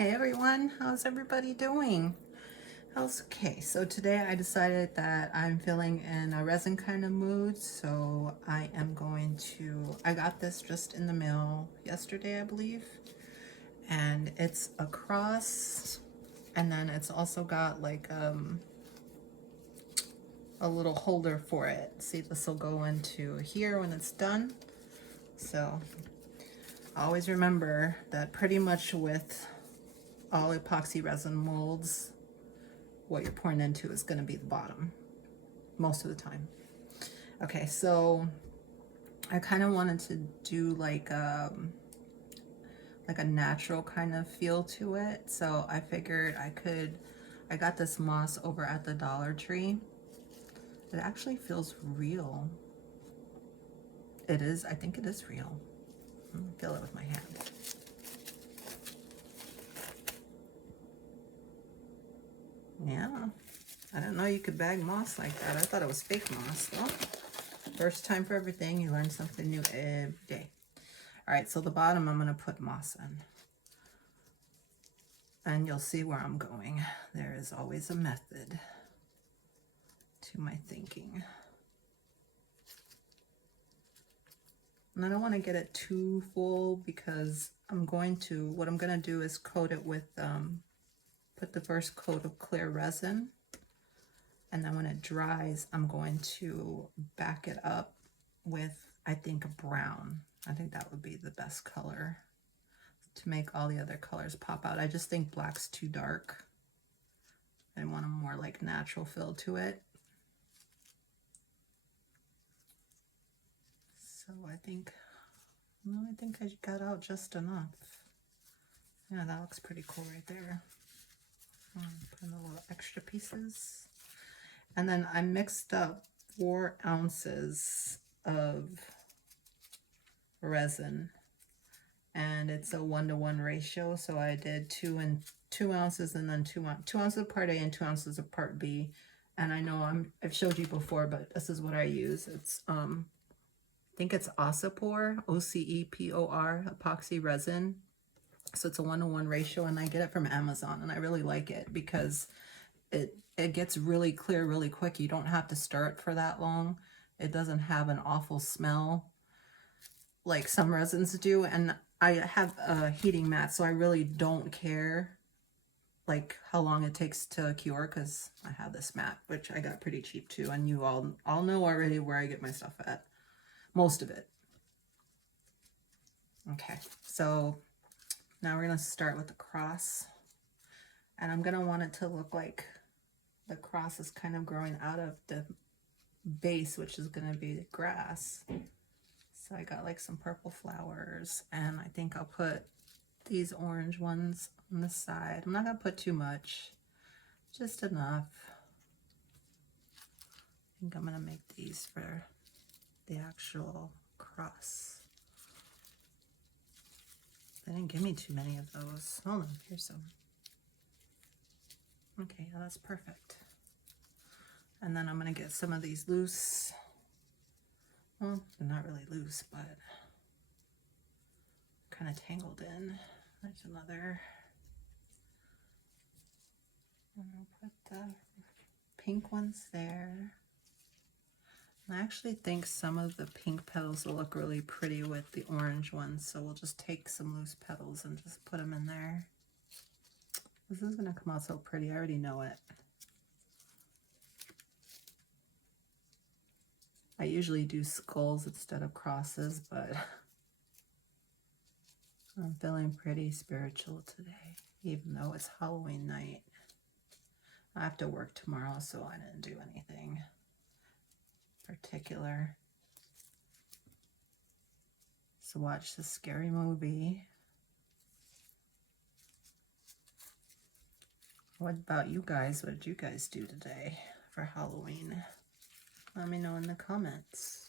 Hey everyone, how's everybody doing? Okay, so today I decided that I'm feeling in a resin kind of mood, so I got this just in the mail yesterday, I believe, and it's a cross, and then it's also got like a little holder for it. See, this will go into here when it's done. So always remember that pretty much with all epoxy resin molds, what you're pouring into is going to be the bottom most of the time. Okay, so I kind of wanted to do like a natural kind of feel to it. So I figured I got this moss over at the Dollar Tree. It actually feels real. It is, I think it is real. Feel it with my hand. Yeah, I didn't know you could bag moss like that. I thought it was fake moss. Well, first time for everything. You learn something new every day. All right, so the bottom I'm going to put moss in. And you'll see where I'm going. There is always a method to my thinking. And I don't want to get it too full because what I'm going to do is coat it with, put the first coat of clear resin. And then when it dries, I'm going to back it up with, I think, a brown. I think that would be the best color to make all the other colors pop out. I just think black's too dark. I want a more like natural feel to it. So I think I got out just enough. Yeah, that looks pretty cool right there. Put in the little extra pieces. And then I mixed up 4 ounces of resin. And it's a 1-to-1 ratio. So I did 2 ounces and then 2 ounces of part A and 2 ounces of part B. And I know I've showed you before, but this is what I use. It's I think it's Ocepor, O-C-E-P-O-R, epoxy resin. So it's a 1-to-1 ratio, and I get it from Amazon, and I really like it because it gets really clear really quick. You don't have to stir it for that long. It doesn't have an awful smell like some resins do, and I have a heating mat, so I really don't care like how long it takes to cure because I have this mat, which I got pretty cheap too, and you all know already where I get my stuff at. Most of it. Okay, so now we're going to start with the cross. And I'm going to want it to look like the cross is kind of growing out of the base, which is going to be the grass. So I got like some purple flowers, and I think I'll put these orange ones on the side. I'm not going to put too much, just enough. I think I'm going to make these for the actual cross. They didn't give me too many of those. Hold on, here's some. Okay, yeah, that's perfect. And then I'm going to get some of these loose. Well, they're not really loose, but kind of tangled in. There's another. And I'll put the pink ones there. And I actually think some of the pink petals will look really pretty with the orange ones, so we'll just take some loose petals and just put them in there. This is going to come out so pretty. I already know it. I usually do skulls instead of crosses, but I'm feeling pretty spiritual today, even though it's Halloween night. I have to work tomorrow, so I didn't do anything particular. So watch the scary movie. What about you guys? What did you guys do today for Halloween? Let me know in the comments.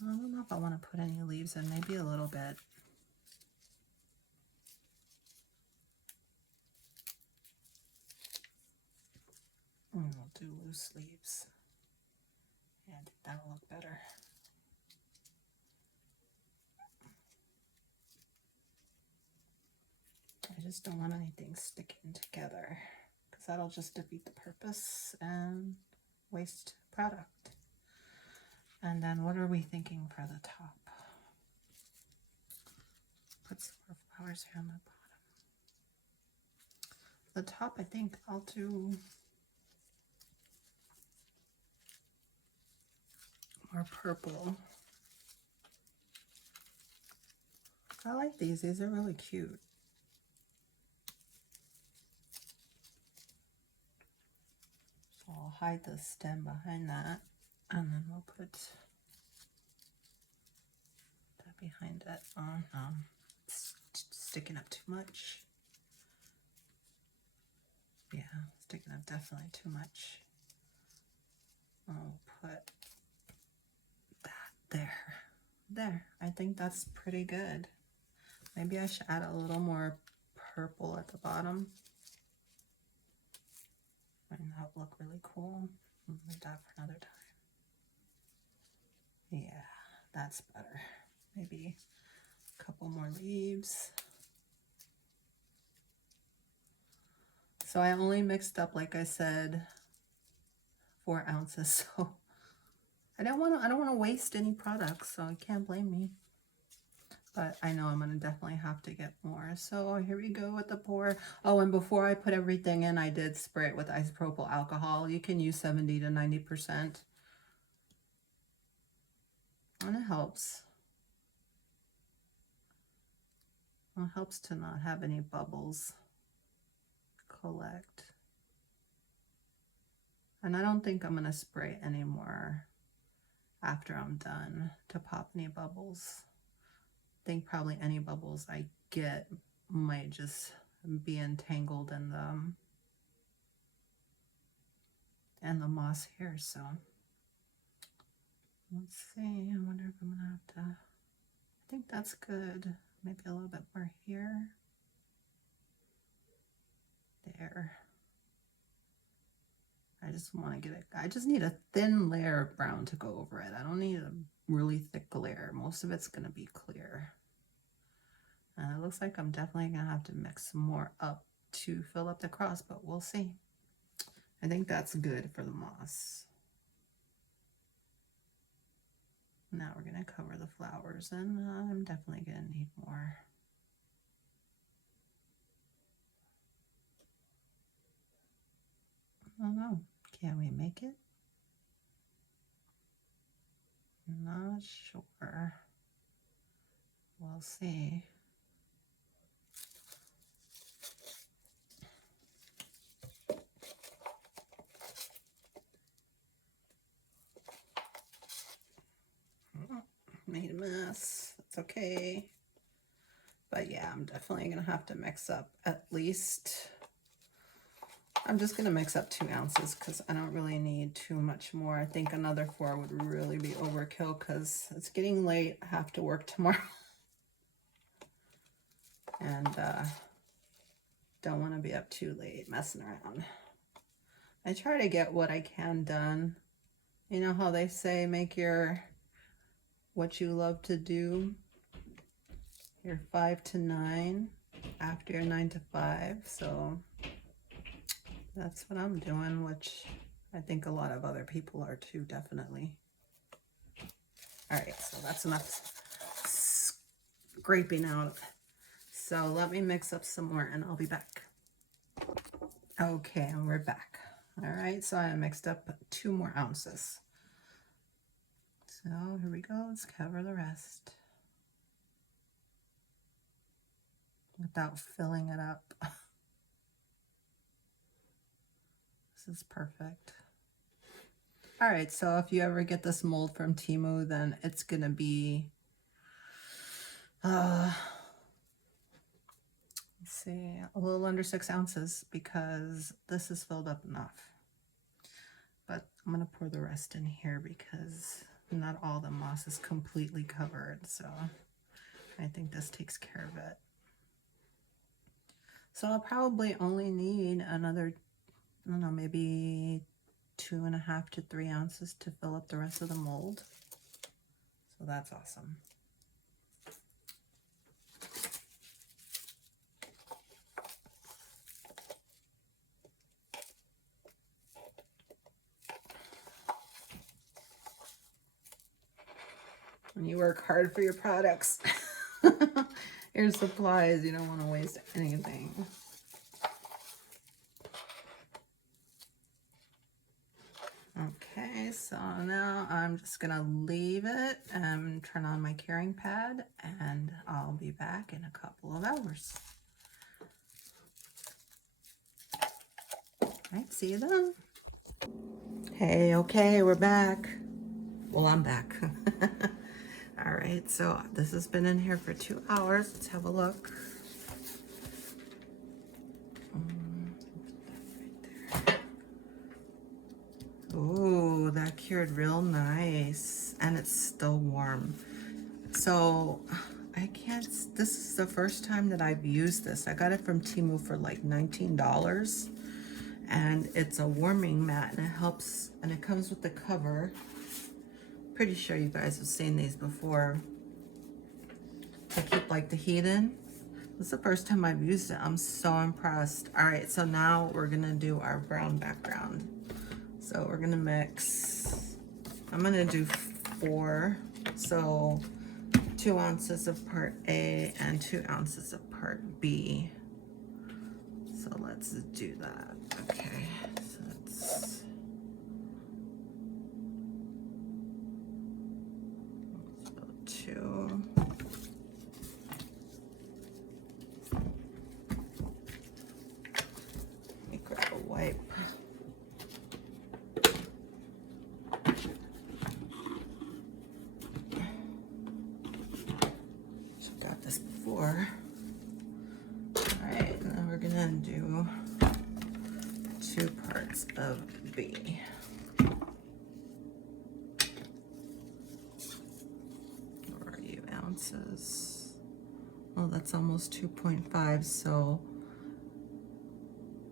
I don't know if I want to put any leaves in, maybe a little bit. And we'll do loose leaves. Yeah, I think that'll look better. I just don't want anything sticking together because that'll just defeat the purpose and waste product. And then what are we thinking for the top? Put some more flowers here on the bottom. The top, I think I'll do more purple. I like these. These are really cute. So I'll hide the stem behind that, and then we'll put that behind it. Oh no, it's sticking up too much. Yeah, sticking up definitely too much. I'll put that there. There, I think that's pretty good. Maybe I should add a little more purple at the bottom. And that would look really cool. Leave that for another time. Yeah, that's better. Maybe a couple more leaves. So I only mixed up, like I said, 4 ounces. So I don't want to waste any products, so you can't blame me. But I know I'm going to definitely have to get more. So here we go with the pour. Oh, and before I put everything in, I did spray it with isopropyl alcohol. You can use 70 to 90%. And it helps. It helps to not have any bubbles collect. And I don't think I'm going to spray anymore after I'm done to pop any bubbles. I think probably any bubbles I get might just be entangled in the moss here. So let's see. I wonder if I'm gonna have to. I think that's good. Maybe a little bit more here. There. I just want to get it. I just need a thin layer of brown to go over it. I don't need a really thick layer. Most of it's gonna be clear. And it looks like I'm definitely going to have to mix some more up to fill up the cross, but we'll see. I think that's good for the moss. Now we're going to cover the flowers, and I'm definitely going to need more. I don't know. Can we make it? Not sure. We'll see. Made a mess. That's okay. But yeah, I'm definitely gonna have to mix up at least. I'm just gonna mix up 2 ounces because I don't really need too much more. I think another 4 would really be overkill because it's getting late. I have to work tomorrow. And don't want to be up too late messing around. I try to get what I can done. You know how they say make your what you love to do your 5 to 9 after your 9 to 5. So that's what I'm doing, which I think a lot of other people are too, definitely. All right, so that's enough scraping out. So let me mix up some more and I'll be back. Okay, and we're back. All right, so I mixed up 2 more ounces. So here we go, let's cover the rest without filling it up. This is perfect. All right, so if you ever get this mold from Temu, then it's gonna be, let's see, a little under 6 ounces because this is filled up enough. But I'm gonna pour the rest in here because not all the moss is completely covered, so I think this takes care of it. So I'll probably only need another, I don't know, maybe 2.5 to 3 ounces to fill up the rest of the mold. So that's awesome. When you work hard for your products, your supplies, you don't want to waste anything. Okay, so now I'm just gonna leave it and turn on my curing pad, and I'll be back in a couple of hours. All right, see you then. Hey, okay, we're back. Well, I'm back. All right, so this has been in here for 2 hours. Let's have a look. Ooh, that cured real nice, and it's still warm. So I can't, this is the first time that I've used this. I got it from Temu for like $19, and it's a warming mat, and it helps, and it comes with the cover. Pretty sure you guys have seen these before, to keep like the heat in. This is the first time I've used it. I'm so impressed. All right, so now we're gonna do our brown background. So we're gonna mix, I'm gonna do 4, so 2 ounces of part A and 2 ounces of part B. So let's do that. Okay, so let's go 2. Let me grab a wipe. Got this before. All right, and then we're gonna do 2 parts of B. Where are you, ounces? Oh, that's almost 2.5, so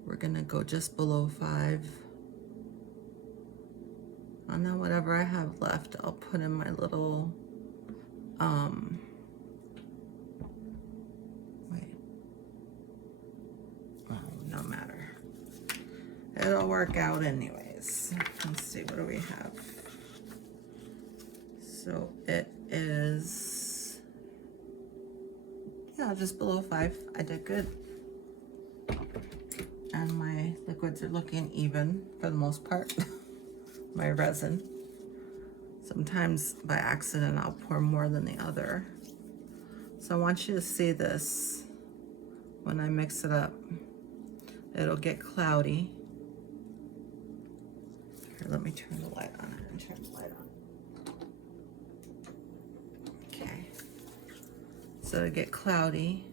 we're gonna go just below 5. And then whatever I have left, I'll put in my little, no matter. It'll work out anyways. Let's see, what do we have? So it is, yeah, just below 5. I did good. And my liquids are looking even for the most part. My resin. Sometimes by accident I'll pour more than the other. So I want you to see this when I mix it up. It'll get cloudy. Here, let me turn the light on it and turn the light on. Okay. So it'll get cloudy.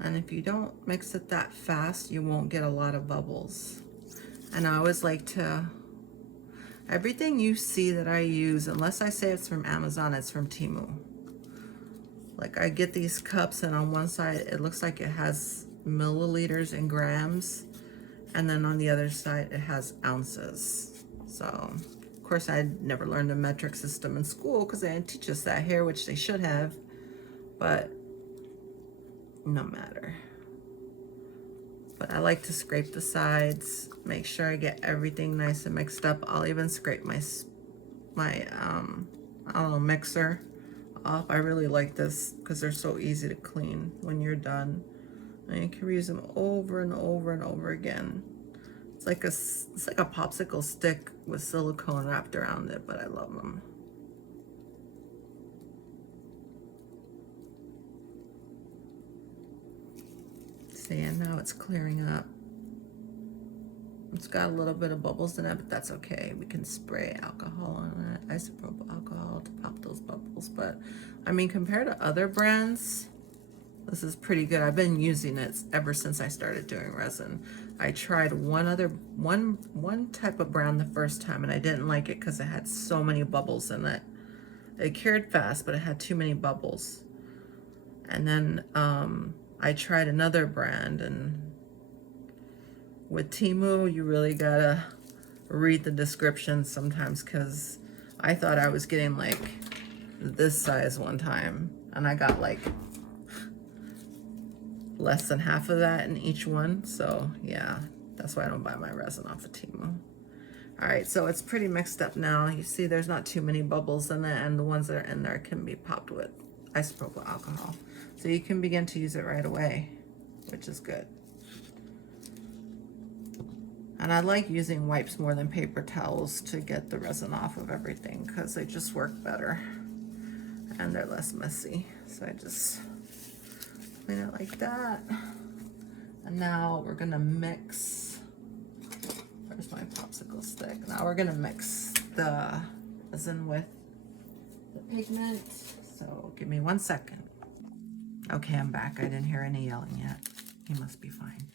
And if you don't mix it that fast, you won't get a lot of bubbles. And I always like to, everything you see that I use, unless I say it's from Amazon, it's from Temu. Like I get these cups, and on one side it looks like it has milliliters and grams, and then on the other side it has ounces. So of course I never learned a metric system in school because they didn't teach us that here, which they should have, but no matter. But I like to scrape the sides, make sure I get everything nice and mixed up. I'll even scrape my I don't know, mixer off. I really like this because they're so easy to clean when you're done. And you can reuse them over and over and over again. It's like a popsicle stick with silicone wrapped around it, but I love them. See, and now it's clearing up. It's got a little bit of bubbles in it, but that's okay. We can spray alcohol on it, isopropyl alcohol, to pop those bubbles. But I mean, compared to other brands, this is pretty good. I've been using it ever since I started doing resin. I tried one type of brand the first time, and I didn't like it because it had so many bubbles in it. It cured fast, but it had too many bubbles. And then I tried another brand, and with Temu, you really gotta read the descriptions sometimes, because I thought I was getting like this size one time, and I got like less than half of that in each one. So yeah, that's why I don't buy my resin off of Temu. All right, so it's pretty mixed up now. You see there's not too many bubbles in it, and the ones that are in there can be popped with isopropyl alcohol. So you can begin to use it right away, which is good. And I like using wipes more than paper towels to get the resin off of everything because they just work better and they're less messy. So I just clean it like that. And now we're gonna mix, where's my popsicle stick? Now we're gonna mix the resin with the pigment. So give me 1 second. Okay, I'm back. I didn't hear any yelling yet. He must be fine.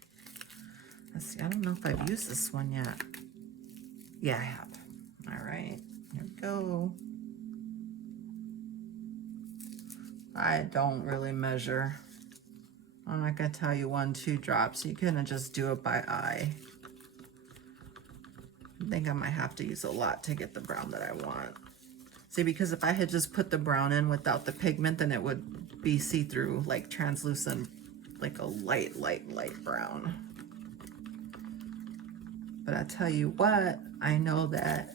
Let's see, I don't know if I've used this one yet. Yeah, I have. All right, here we go. I don't really measure. I'm not gonna tell you 1, 2 drops. You can just do it by eye. I think I might have to use a lot to get the brown that I want. See, because if I had just put the brown in without the pigment, then it would be see-through, like translucent, like a light brown. But I tell you what, I know that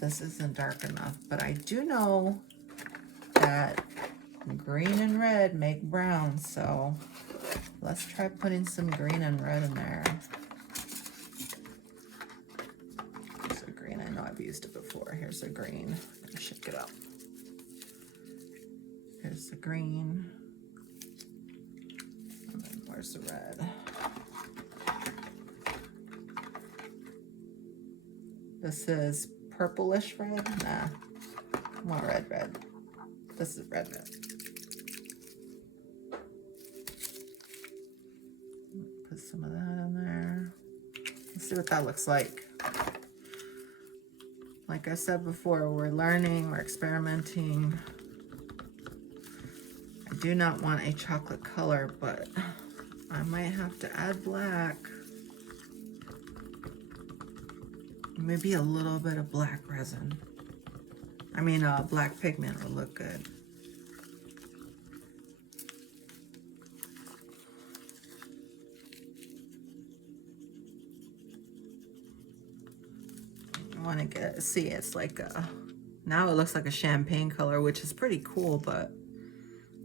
this isn't dark enough, but I do know that green and red make brown, so let's try putting some green and red in there. Here's a green. I know I've used it before. Here's a green. I'm gonna shake it up. Here's the green. And then where's the red? This is purplish red. Nah, I want red. This is red. Put some of that in there. Let's see what that looks like. Like I said before, we're learning, we're experimenting. I do not want a chocolate color, but I might have to add black. Maybe a little bit of black resin. I mean, black pigment will look good. I want to get, see, it's like a, now it looks like a champagne color, which is pretty cool, but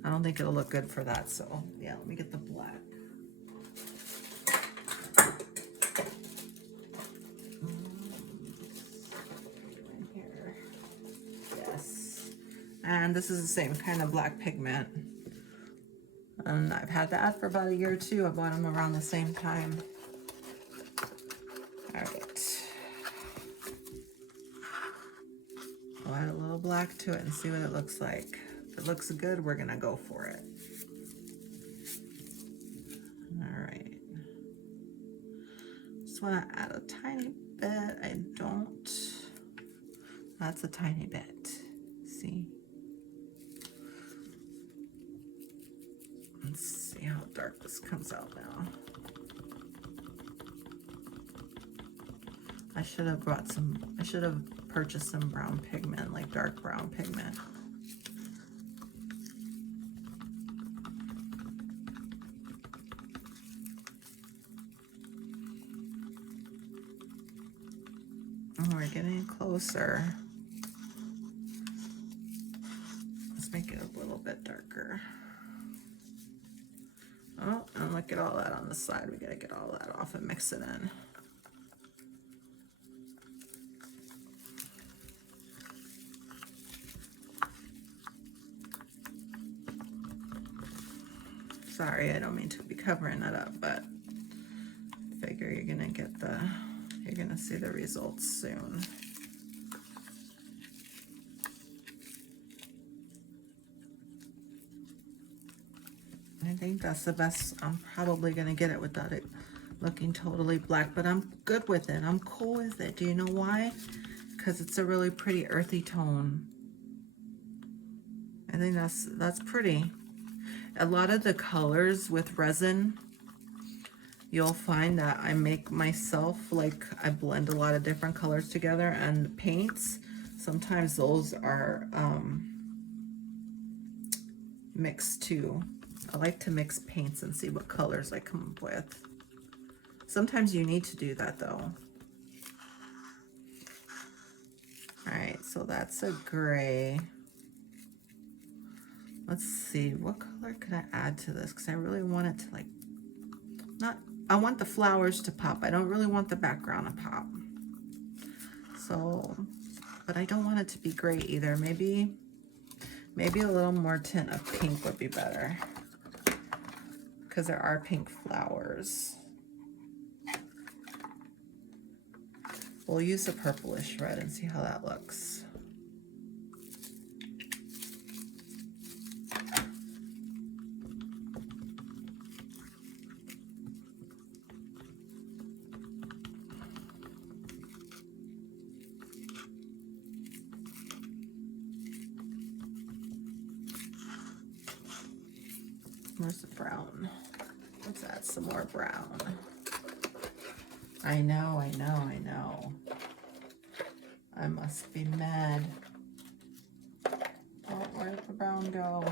I don't think it'll look good for that. So yeah, let me get the black. And this is the same kind of black pigment. And I've had that for about 1 year or 2. I bought them around the same time. All right. I'll add a little black to it and see what it looks like. If it looks good, we're gonna go for it. All right. Just wanna add a tiny bit. I don't, that's a tiny bit. See? Let's see how dark this comes out now. I should have brought some, I should have purchased some brown pigment, like dark brown pigment. Oh, we're getting closer. Let's make it a little bit darker. Oh, and look at all that on the side. We gotta get all that off and mix it in. Sorry, I don't mean to be covering that up, but I figure you're gonna get the, you're gonna see the results soon. I think that's the best. I'm probably gonna get it without it looking totally black, but I'm good with it. I'm cool with it. Do you know why? Because it's a really pretty earthy tone. I think that's pretty. A lot of the colors with resin, you'll find that I make myself, like I blend a lot of different colors together, and paints, sometimes those are mixed too. I like to mix paints and see what colors I come up with. Sometimes you need to do that though. All right, so that's a gray. Let's see, what color could I add to this? Because I really want it to like, not, I want the flowers to pop. I don't really want the background to pop. So, but I don't want it to be gray either. Maybe a little more tint of pink would be better. Because there are pink flowers. We'll use a purplish red and see how that looks. Where's the brown? Let's add some more brown. I know. I must be mad. Oh, where did the brown go?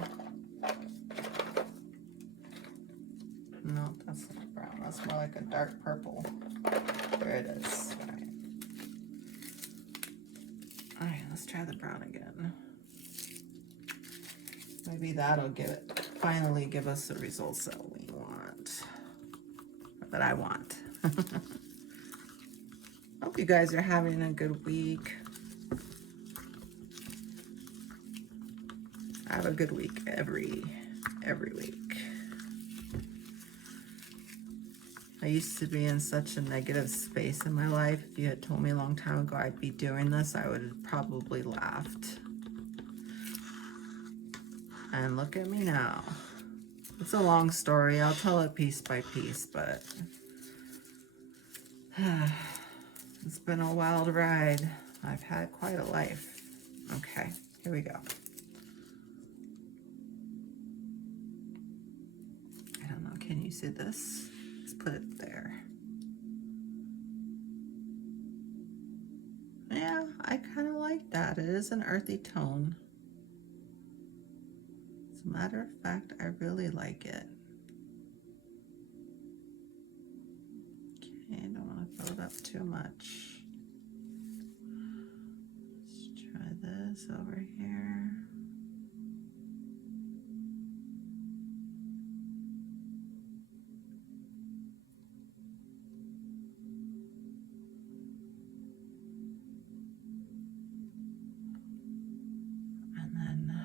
No, that's not brown. That's more like a dark purple. There it is. All right, let's try the brown again. Maybe that'll finally give us the results that we want, or that I want. Hope you guys are having a good week. I have a good week every week. I used to be in such a negative space in my life. If you had told me a long time ago I'd be doing this, I would have probably laughed. And look at me now. It's a long story. I'll tell it piece by piece, but it's been a wild ride. I've had quite a life. Okay, here we go. I don't know, can you see this? Let's put it there. Yeah, I kind of like that. It is an earthy tone. As a matter of fact, I really like it. Okay, I don't want to fill it up too much. Let's try this over here. And then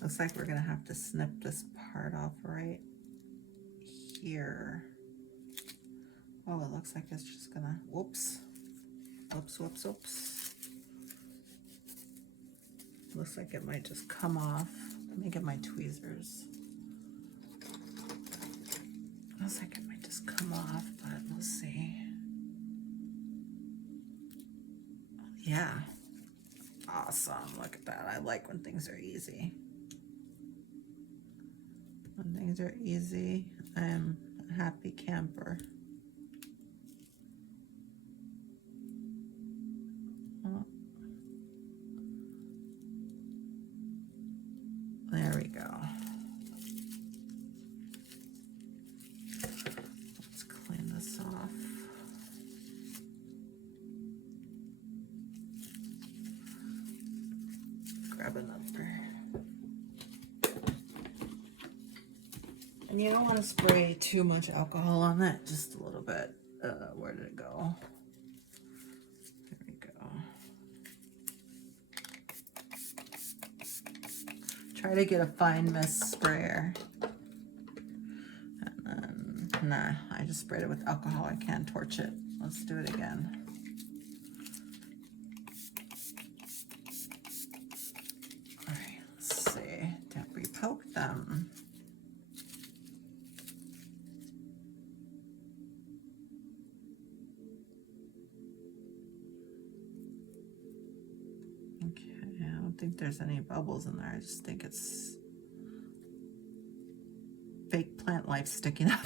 looks like we're gonna have to snip this part off right here. Oh, it looks like it's just gonna, whoops. Looks like it might just come off. Let me get my tweezers. Looks like it might just come off, but we'll see. Yeah, awesome, look at that. I like when things are easy. When things are easy, I'm a happy camper. There we go. Let's clean this off. Grab another. And you don't want to spray too much alcohol on that, just a little bit. Where did it go? There we go. Try to get a fine mist sprayer. And then, nah, I just sprayed it with alcohol. I can't torch it. Let's do it again. All right, let's see. Don't repoke them. Okay, I don't think there's any bubbles in there. I just think it's fake plant life sticking up.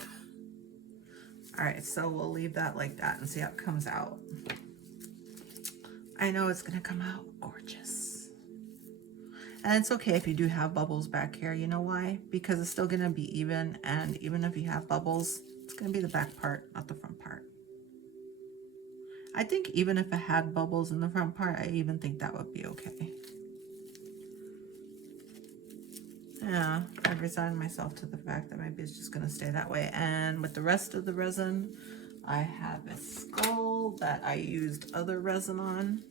All right, so we'll leave that like that and see how it comes out. I know it's gonna come out gorgeous. And it's okay if you do have bubbles back here. You know why? Because it's still gonna be even, and even if you have bubbles, it's gonna be the back part, not the front part. I think even if it had bubbles in the front part, I even think that would be okay. Yeah, I resigned myself to the fact that maybe it's just gonna stay that way. And with the rest of the resin, I have a skull that I used other resin on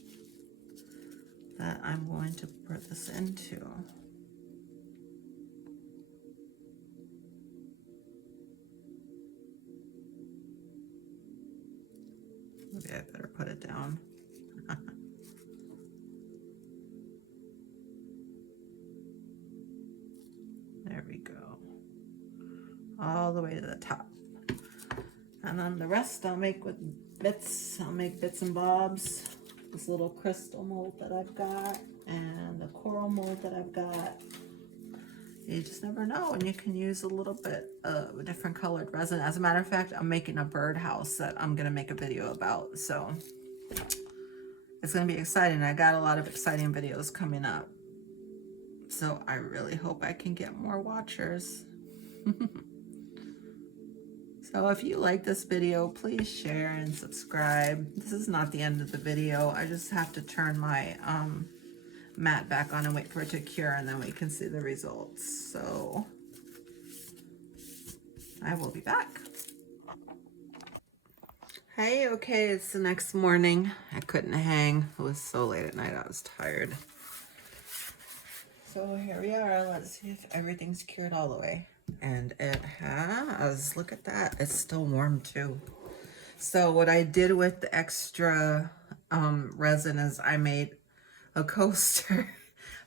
that I'm going to put this into. Maybe I better put it down. There we go. All the way to the top. And then the rest I'll make with bits. I'll make bits and bobs. This little crystal mold that I've got and the coral mold that I've got. You just never know, and you can use a little bit of a different colored resin. As a matter of fact, I'm making a birdhouse that I'm gonna make a video about, so it's gonna be exciting. I got a lot of exciting videos coming up, so I really hope I can get more watchers. So if you like this video, please share and subscribe. This is not the end of the video. I just have to turn my mat back on and wait for it to cure, and then we can see the results. So I will be back. Hey, okay, it's the next morning. I couldn't hang. It was so late at night, I was tired. So here we are. Let's see if everything's cured all the way. And it has. Look at that. It's still warm too. So what I did with the extra resin is I made a coaster.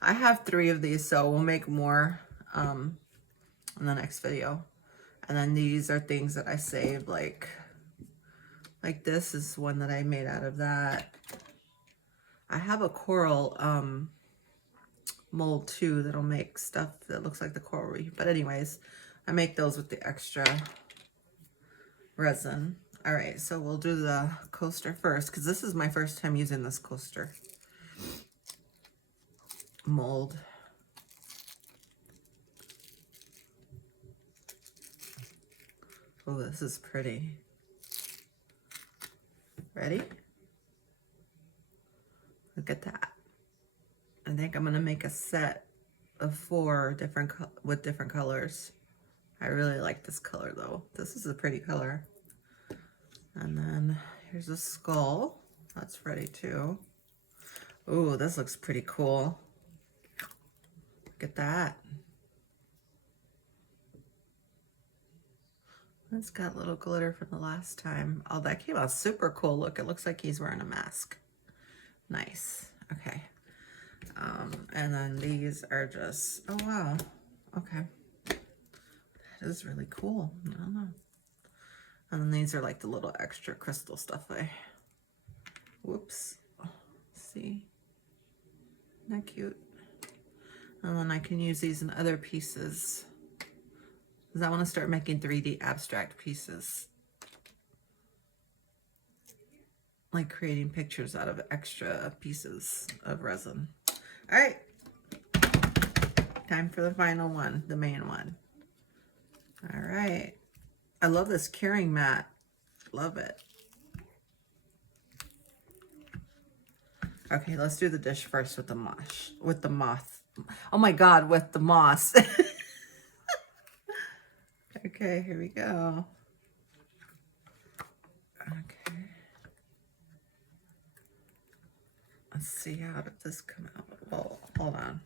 I have 3 of these, so we'll make more in the next video. And then these are things that I saved, like this is one that I made out of that. I have a coral mold too that'll make stuff that looks like the coral reef. But anyways, I make those with the extra resin. All right, so we'll do the coaster first because this is my first time using this coaster mold. Oh, this is pretty. Ready? Look at that. I think I'm gonna make a set of 4 different with different colors. I really like this color though. This is a pretty color. And then here's a skull. That's ready too. Ooh, this looks pretty cool. Look at that. It's got little glitter from the last time. Oh, that came out super cool. Look, it looks like he's wearing a mask. Nice. Okay. And then these are just, oh wow. Okay. That is really cool. I don't know. And then these are like the little extra crystal stuff whoops. See? Isn't that cute? And then I can use these in other pieces. Because I want to start making 3D abstract pieces. Like creating pictures out of extra pieces of resin. All right. Time for the final one, the main one. All right. I love this curing mat. Love it. Okay, let's do the dish first with the moss. With the moth. Oh my God, with the moss. Okay, here we go. Okay. Let's see, how did this come out? Well, hold on.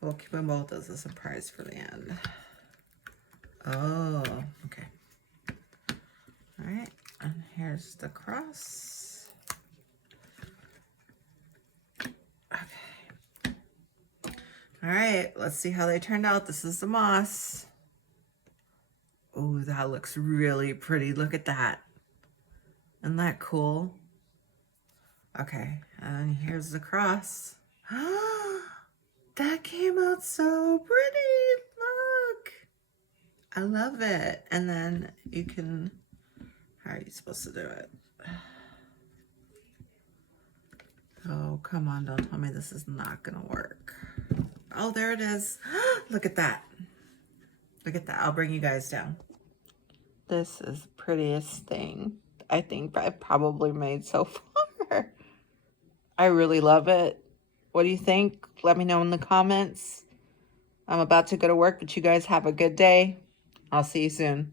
We'll keep them both as a surprise for the end. Oh, okay. All right, and here's the cross. Okay. All right, let's see how they turned out. This is the moss. Oh, that looks really pretty. Look at that. Isn't that cool? Okay, and here's the cross. That came out so pretty. Look. I love it. And then you can, how are you supposed to do it? Oh, come on, don't tell me this is not gonna work. Oh, there it is. Look at that. Look at that. I'll bring you guys down. This is the prettiest thing I think I've probably made so far. I really love it. What do you think? Let me know in the comments. I'm about to go to work, but you guys have a good day. I'll see you soon.